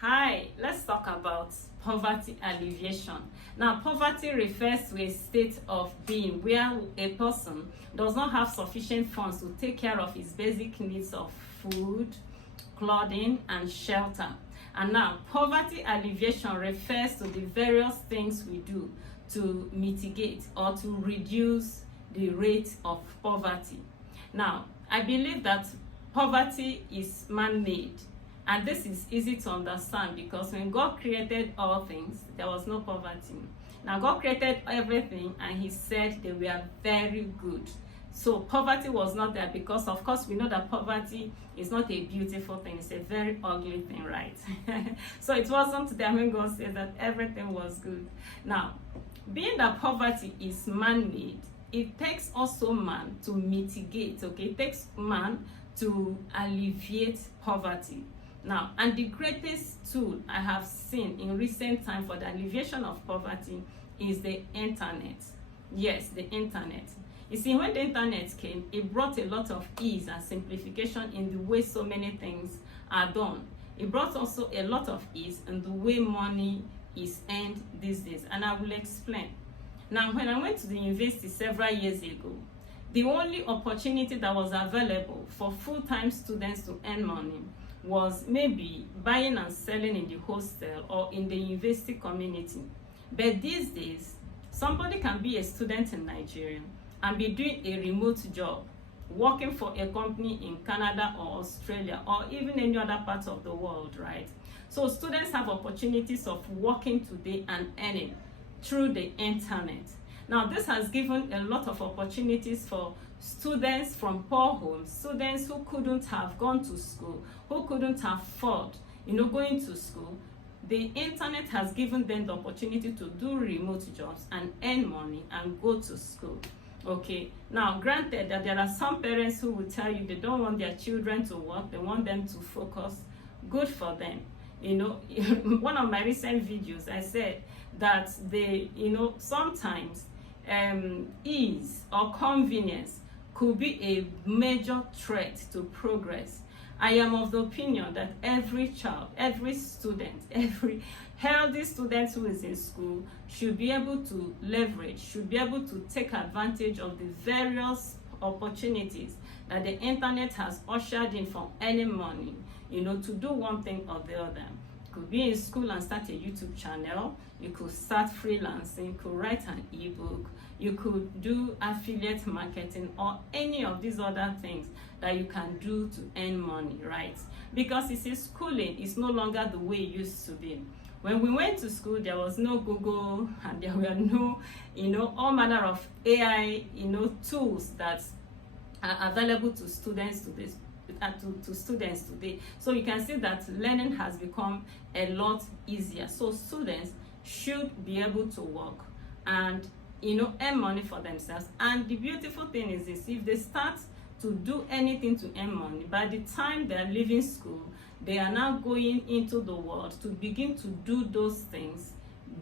Hi, let's talk about poverty alleviation. Now, poverty refers to a state of being where a person does not have sufficient funds to take care of his basic needs of food, clothing, and shelter. And now, poverty alleviation refers to the various things we do to mitigate or to reduce the rate of poverty. Now, I believe that poverty is man-made. And this is easy to understand because when God created all things, there was no poverty. Now, God created everything and He said they were very good. So, poverty was not there because, of course, we know that poverty is not a beautiful thing. It's a very ugly thing, right? So, it wasn't there when God said that everything was good. Now, being that poverty is man-made, it takes also man to mitigate, okay? It takes man to alleviate poverty. Now, and the greatest tool I have seen in recent time for the alleviation of poverty is the internet. Yes, the internet. You see, when the internet came, it brought a lot of ease and simplification in the way so many things are done. It brought also a lot of ease in the way money is earned these days, and I will explain. Now, when I went to the university several years ago, the only opportunity that was available for full-time students to earn money was maybe buying and selling in the hostel or in the university community. But these days, somebody can be a student in Nigeria and be doing a remote job, working for a company in Canada or Australia or even any other part of the world, right? So students have opportunities of working today and earning through the internet. Now, this has given a lot of opportunities for students from poor homes, students who couldn't have gone to school, who couldn't afford, going to school. The internet has given them the opportunity to do remote jobs and earn money and go to school. Okay, now granted that there are some parents who will tell you they don't want their children to work, they want them to focus. Good for them. One of my recent videos, I said that sometimes ease or convenience could be a major threat to progress. I am of the opinion that every child, every student, every healthy student who is in school should be able to leverage, should be able to take advantage of the various opportunities that the internet has ushered in for earning money, to do one thing or the other. You could be in school and start a YouTube channel. You could start freelancing, you could write an ebook, you could do affiliate marketing or any of these other things that you can do to earn money, right? Because schooling is no longer the way it used to be. When we went to school, there was no Google and there were no, all manner of AI, tools that are available to students today. To students today. So you can see that learning has become a lot easier. So students should be able to work and earn money for themselves. And the beautiful thing is this: if they start to do anything to earn money, by the time they're leaving school, they are now going into the world to begin to do those things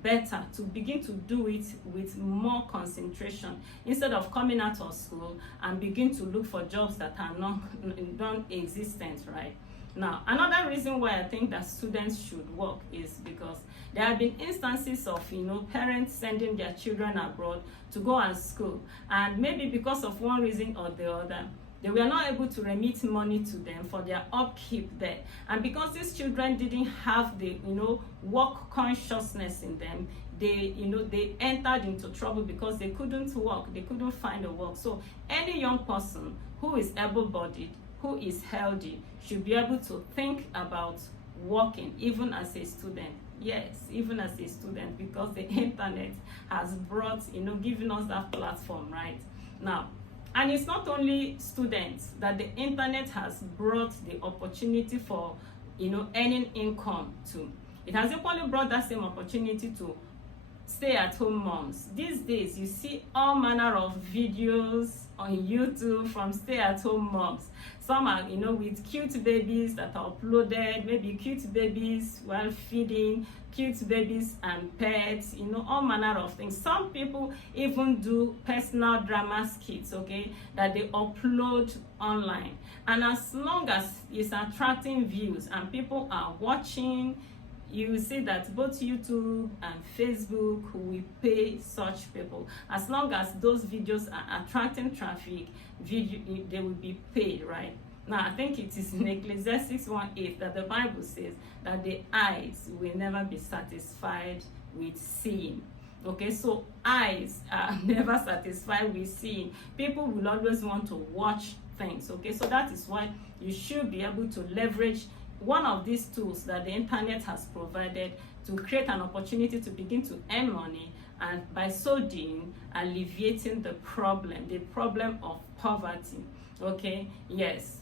better, to begin to do it with more concentration instead of coming out of school and begin to look for jobs that are non-existent, right? Now, another reason why I think that students should work is because there have been instances of parents sending their children abroad to go and school, and maybe because of one reason or the other, they were not able to remit money to them for their upkeep there. And because these children didn't have the, work consciousness in them, they entered into trouble because they couldn't work, they couldn't find a work. So any young person who is able-bodied, who is healthy, should be able to think about working even as a student. Yes, even as a student, because the internet has brought, given us that platform, right? Now, and it's not only students that the internet has brought the opportunity for, earning income to. It has equally brought that same opportunity to stay-at-home moms. These days, you see all manner of videos on YouTube from stay-at-home moms. Some are, with cute babies that are uploaded, maybe cute babies while feeding, cute babies and pets, all manner of things. Some people even do personal drama skits, okay, that they upload online. And as long as it's attracting views and people are watching, you will see that both YouTube and Facebook will pay such people. As long as those videos are attracting traffic, they will be paid, right? Now, I think it is in Ecclesiastes 1:8 that the Bible says that the eyes will never be satisfied with seeing. Okay, so eyes are never satisfied with seeing. People will always want to watch things. Okay, so that is why you should be able to leverage one of these tools that the internet has provided to create an opportunity to begin to earn money, and by so doing, alleviating the problem of poverty. Okay, yes.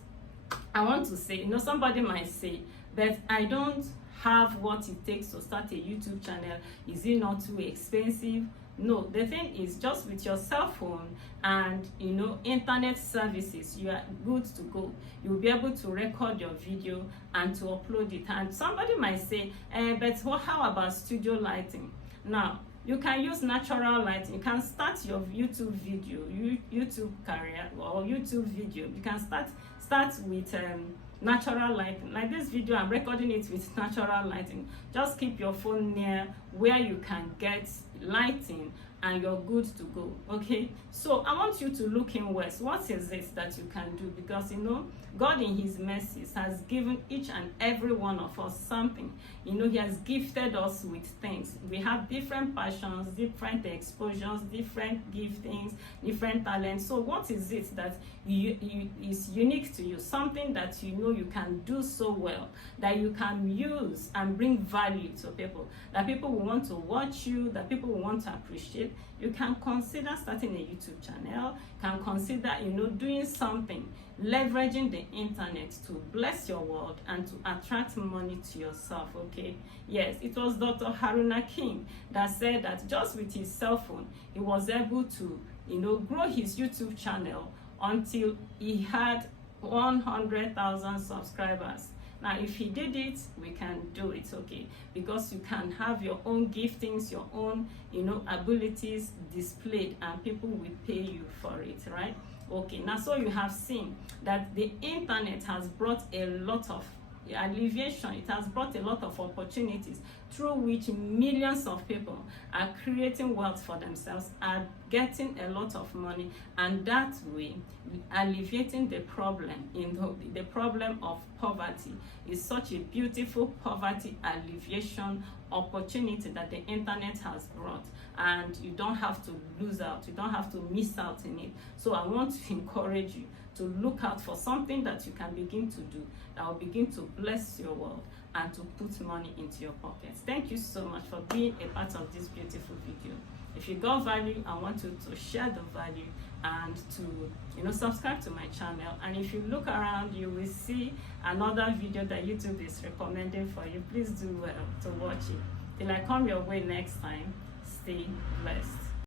I want to say, somebody might say, but I don't have what it takes to start a YouTube channel. Is it not too expensive? No, the thing is, just with your cell phone and internet services, you are good to go. You'll be able to record your video and to upload it. And somebody might say, but how about studio lighting? Now, you can use natural lighting. You can start your YouTube video, YouTube career or YouTube video. You can start with natural lighting. Like this video, I'm recording it with natural lighting. Just keep your phone near where you can get lighting and you're good to go. Okay, so I want you to look inwards. What is it that you can do? Because God in his mercies has given each and every one of us something. He has gifted us with things. We have different passions, different exposures, different giftings, different talents. So what is it that is unique to you? Something that you can do so well, that you can use and bring value to people, that people will want to watch you, that people will want to appreciate. You can consider starting a YouTube channel, can consider doing something, leveraging the internet to bless your world and to attract money to yourself. Okay, yes, it was Dr. Haruna King that said that just with his cell phone he was able to grow his YouTube channel until he had 100,000 subscribers. Now, if he did it, we can do it, okay? Because you can have your own giftings, your own, abilities displayed, and people will pay you for it, right? Okay, now, so you have seen that the internet has brought a lot of alleviation. It has brought a lot of opportunities through which millions of people are creating wealth for themselves, are getting a lot of money, and that way alleviating the problem the problem of poverty. Is such a beautiful poverty alleviation opportunity that the internet has brought, and you don't have to lose out, you don't have to miss out in it. So I want to encourage you to look out for something that you can begin to do that will begin to bless your world and to put money into your pockets. Thank you so much for being a part of this beautiful video. If you got value, I want you to share the value and to subscribe to my channel. And if you look around, you will see another video that YouTube is recommending for you. Please do well to watch it. Till I come your way next time, stay blessed.